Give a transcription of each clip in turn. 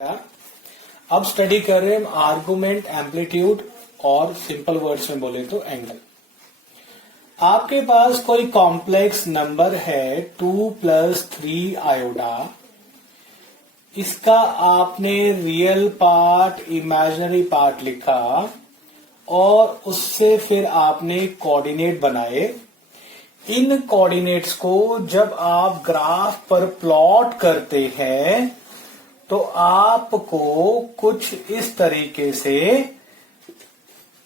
अब स्टडी कर रहे हैं आर्गुमेंट, एम्पलीट्यूड और सिंपल वर्ड्स में बोले तो एंगल। आपके पास कोई कॉम्प्लेक्स नंबर है 2+3 आयोडा। इसका आपने रियल पार्ट, इमेजिनरी पार्ट लिखा और उससे फिर आपने कोऑर्डिनेट बनाए। इन कोऑर्डिनेट्स को जब आप ग्राफ पर प्लॉट करते हैं तो आपको कुछ इस तरीके से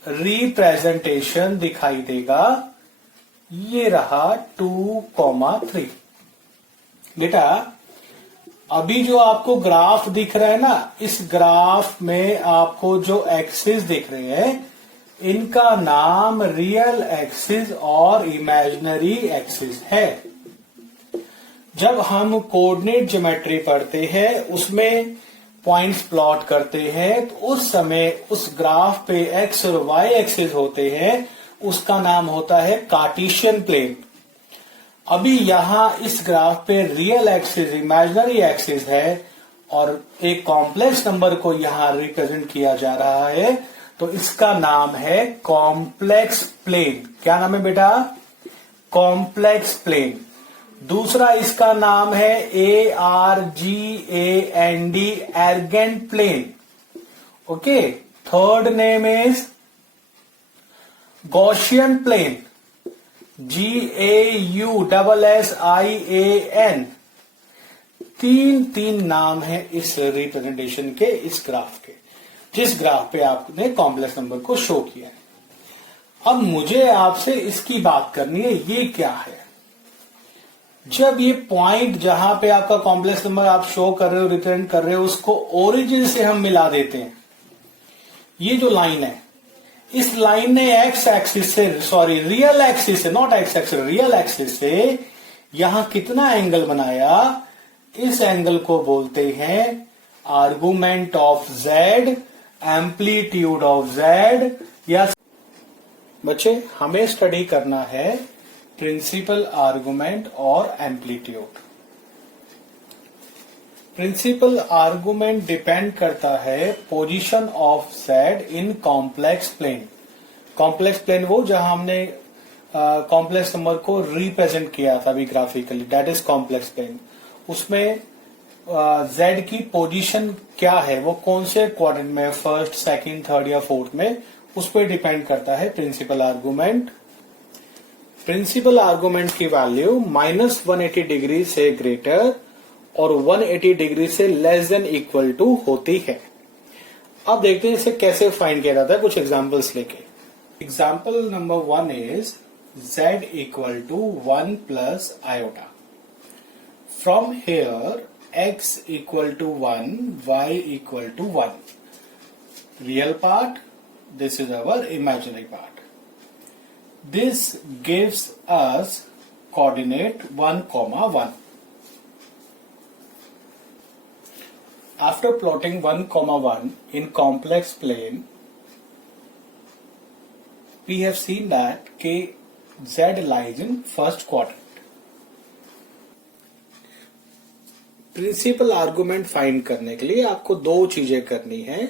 रिप्रेजेंटेशन दिखाई देगा। ये रहा 2,3। बेटा अभी जो आपको ग्राफ दिख रहा है ना, इस ग्राफ में आपको जो एक्सिस दिख रहे हैं इनका नाम रियल एक्सिस और इमेजिनरी एक्सिस है। जब हम कोऑर्डिनेट ज्योमेट्री पढ़ते हैं उसमें पॉइंट्स प्लॉट करते हैं तो उस समय उस ग्राफ पे एक्स और वाई एक्सिस होते हैं, उसका नाम होता है कार्टेशियन प्लेन। अभी यहां इस ग्राफ पे रियल एक्सिस, इमेजिनरी एक्सिस है और एक कॉम्प्लेक्स नंबर को यहां रिप्रेजेंट किया जा रहा है, तो इसका नाम है कॉम्प्लेक्स प्लेन। क्या नाम है बेटा? Complex plane. दूसरा इसका नाम है ARGAND, Argand plane. Okay. Third name is Gaussian plane, GAUSSIAN। तीन नाम है इस रिप्रेजेंटेशन के, इस ग्राफ के, जिस ग्राफ पे आपने कॉम्प्लेक्स नंबर को शो किया है। अब मुझे आपसे इसकी बात करनी है, ये क्या है? जब ये पॉइंट जहां पे आपका कॉम्प्लेक्स नंबर आप शो कर रहे हो, रिप्रेजेंट कर रहे हो, उसको ओरिजिन से हम मिला देते हैं। ये जो लाइन है, इस लाइन ने एक्स एक्सिस से, सॉरी रियल एक्सिस से, not x axis, real axis से यहां कितना एंगल बनाया? इस एंगल को बोलते हैं argument of Z, amplitude of Z. या बच्चे हमें स्टडी करना है प्रिंसिपल आर्गुमेंट और एम्पलीट्यूड। प्रिंसिपल आर्गुमेंट डिपेंड करता है position of Z in complex plane. Complex plane वो जहां हमने कॉम्प्लेक्स नंबर को रिप्रेजेंट किया था अभी graphically, that is complex plane. उसमें जेड की पोजीशन क्या है, वो कौन से क्वाड्रेंट में, फर्स्ट, सेकंड, थर्ड या फोर्थ में, उस पर डिपेंड करता है प्रिंसिपल आर्गुमेंट। प्रिंसिपल आर्गुमेंट की वैल्यू -180 डिग्री से ग्रेटर और 180 डिग्री से लेस देन इक्वल टू होती है। अब देखते हैं इसे कैसे फाइंड किया जाता है, कुछ एग्जांपल्स लेके। Example number 1 is z equal to 1 plus iota. From here x equal to 1, y equal to 1। Real part, this is our imaginary part. This gives us coordinate 1, 1. After plotting 1, 1 in complex plane, we have seen that Z lies in first quadrant. Principal argument find करने के लिए आपको दो चीजें करनी है।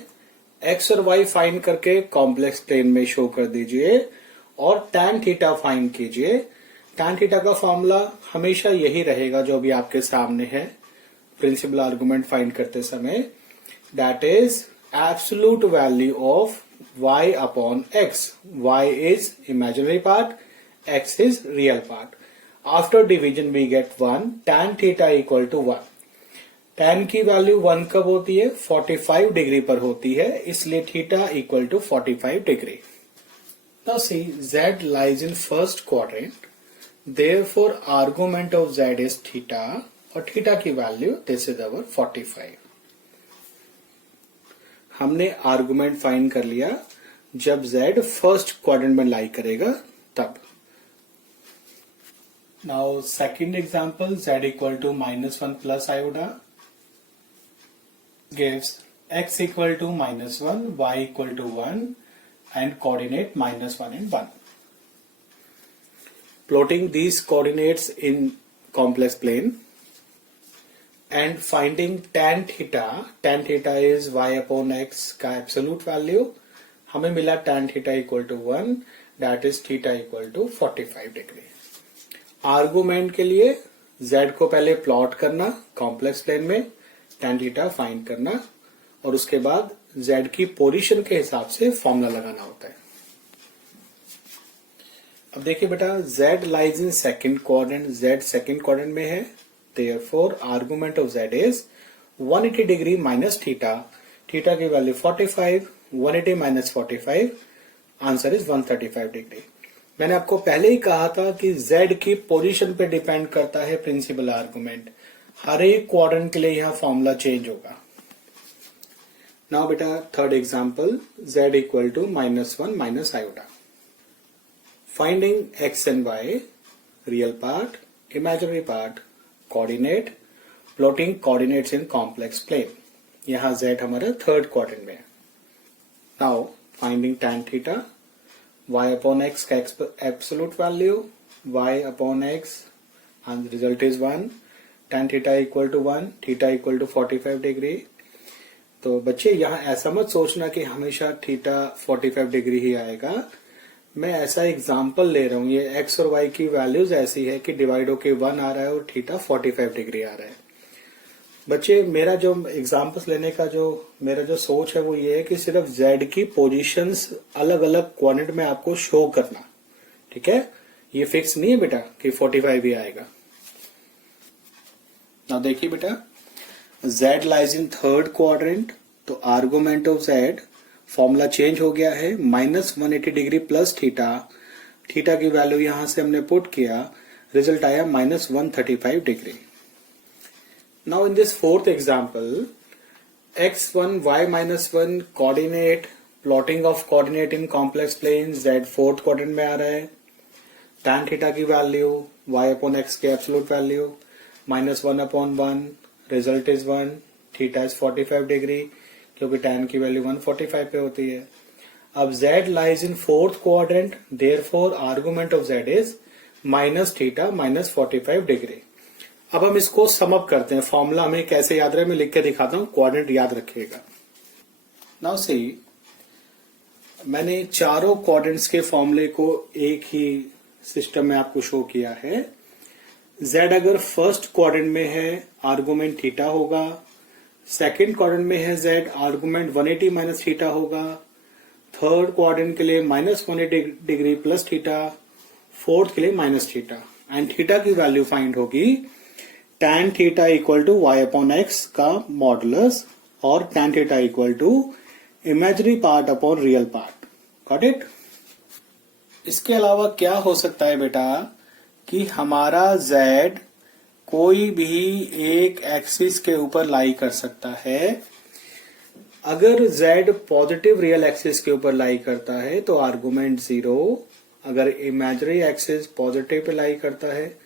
X और Y find करके कॉम्प्लेक्स प्लेन में शो कर दीजिए और tan थीटा फाइंड कीजिए। tan थीटा का फॉर्मूला हमेशा यही रहेगा जो अभी आपके सामने है प्रिंसिपल आर्गुमेंट फाइंड करते समय, that is absolute value of y upon x। y is imaginary part, x is real part. After division we get 1, tan theta equal to 1। tan की वैल्यू 1 कब होती है? 45 डिग्री पर होती है, इसलिए theta equal to 45 degree. Now see z lies in first quadrant, therefore argument of z is theta और theta की वैल्यू दिस इज अवर 45। हमने आर्गुमेंट फाइंड कर लिया जब z फर्स्ट क्वाड्रेंट में लाई करेगा तब। Now second example, z equal to -1 plus iota gives x equal to -1, y equal to 1 and coordinate -1 and 1. Plotting these coordinates in complex plane, and finding tan theta is y upon x का absolute value. हमें मिला tan theta equal to 1, that is theta equal to 45 degree. Argument के लिए z को पहले plot करना complex plane में, tan theta find करना, और उसके बाद z की पोजीशन के हिसाब से फॉर्मूला लगाना होता है। अब देखिए बेटा, z lies in second quadrant, z second quadrant में है, therefore argument of z is 180 degree minus theta, theta की value 45, 180 minus 45, answer is 135 degree. मैंने आपको पहले ही कहा था कि z की पोजीशन पे डिपेंड करता है प्रिंसिपल आर्गुमेंट। हर एक क्वाड्रेंट के लिए यहां फॉर्मूला चेंज होगा। नाउ बेटा third example, z equal to -1 minus iota. Finding x and y, real part, imaginary part, coordinate, plotting coordinates in complex plane. यहां z हमारा थर्ड क्वाड्रेंट में है। Now finding tan theta, y upon x का absolute value, y upon x, result is 1, tan theta equal to 1, theta equal to 45 degree. तो बच्चे यहाँ ऐसा मत सोचना कि हमेशा थीटा 45 डिग्री ही आएगा। मैं ऐसा एग्जाम्पल ले रहा हूँ, ये x और y की वैल्यूज ऐसी है कि डिवाइड होके 1 आ रहा है और थीटा 45 डिग्री आ रहा है। बच्चे मेरा जो एग्जाम्पल्स लेने का मेरा जो सोच है वो ये है कि सिर्फ z की पोजीशंस अलग अलग क्वाड्रेंट में आपको शो करना, ठीक है। ये फिक्स नहीं है बेटा कि 45 ही आएगा। ना देखिए बेटा, z lies in third quadrant, तो argument of z formula change हो गया है, -180 डिग्री प्लस थीटा, थीटा की वैल्यू यहां से हमने पुट किया, रिजल्ट आया -135 degree. Now in this fourth example, x1 y-1 coordinate, plotting of coordinate in complex plane, z fourth quadrant में आ रहा है, tan थीटा की वैल्यू y अपॉन x के absolute value -1/1, result is 1, theta is 45 degree, क्योंकि tan की value 145 पे होती है। अब z lies in fourth quadrant, therefore argument of z is minus theta minus 45 degree. अब हम इसको सम अप करते हैं। फॉर्मूला हमें कैसे याद रहे, मैं लिख के दिखाता हूं, क्वाड्रेंट याद रखिएगा। नाउ सी, मैंने चारों क्वाड्रेंट्स के फॉर्मूले को एक ही सिस्टम में आपको शो किया है। z अगर फर्स्ट क्वाड्रेंट में है, आर्गुमेंट थीटा होगा, सेकंड क्वाड्रेंट में है z, आर्गुमेंट 180 माइनस थीटा होगा, थर्ड क्वाड्रेंट के लिए -180 डिग्री प्लस थीटा, फोर्थ के लिए माइनस थीटा, एंड थीटा की वैल्यू फाइंड होगी tan theta equal to y upon x का मॉडुलस, और tan theta equal to imaginary part upon real part. Got it. इसके अलावा क्या हो सकता है बेटा कि हमारा z कोई भी एक एक्सिस के ऊपर लाई कर सकता है। अगर z पॉजिटिव रियल एक्सिस के ऊपर लाई करता है तो आर्गुमेंट 0, अगर इमेजिनरी एक्सिस पॉजिटिव पे लाई करता है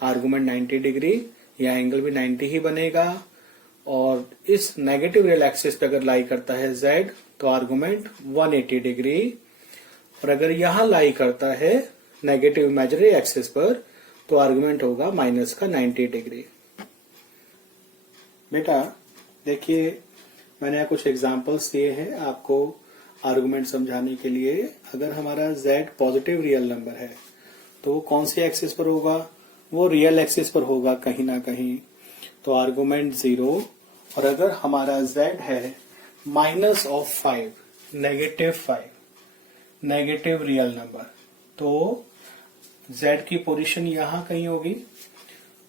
आर्गुमेंट 90 डिग्री, या एंगल भी 90 ही बनेगा, और इस नेगेटिव रियल एक्सिस पे अगर लाई करता है z तो आर्गुमेंट 180 डिग्री, और अगर यहां लाई करता है नेगेटिव इमेजिनरी एक्सिस पर तो आर्गुमेंट होगा माइनस का 90 डिग्री। बेटा देखिए, मैंने कुछ एग्जांपल्स दिए हैं आपको आर्गुमेंट समझाने के लिए। अगर हमारा z पॉजिटिव रियल नंबर है तो वो कौन सी एक्सिस पर होगा, वो रियल एक्सिस पर होगा कहीं ना कहीं, तो आर्गुमेंट 0। और अगर हमारा z है -5, -5, नेगेटिव रियल नंबर, तो z की पोजीशन यहां कहीं होगी,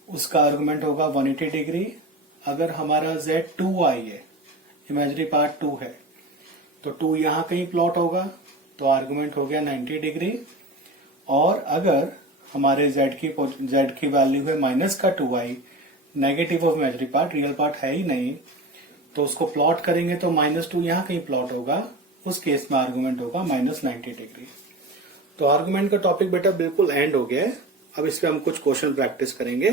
उसका आर्गुमेंट होगा 180 डिग्री। अगर हमारा z 2i है, इमेजिनरी पार्ट 2 है, तो 2 यहां कहीं प्लॉट होगा, तो आर्गुमेंट हो गया 90 डिग्री। और अगर हमारे z की वैल्यू है -2i, negative of imaginary part, real part है ही नहीं, तो उसको प्लॉट करेंगे तो -2 यहां कहीं प्लॉट होगा, उस केस में आर्गुमेंट होगा -90 डिग्री। तो आर्गुमेंट का टॉपिक बेटा बिल्कुल एंड हो गया है। अब इस पे हम कुछ क्वेश्चन प्रैक्टिस करेंगे।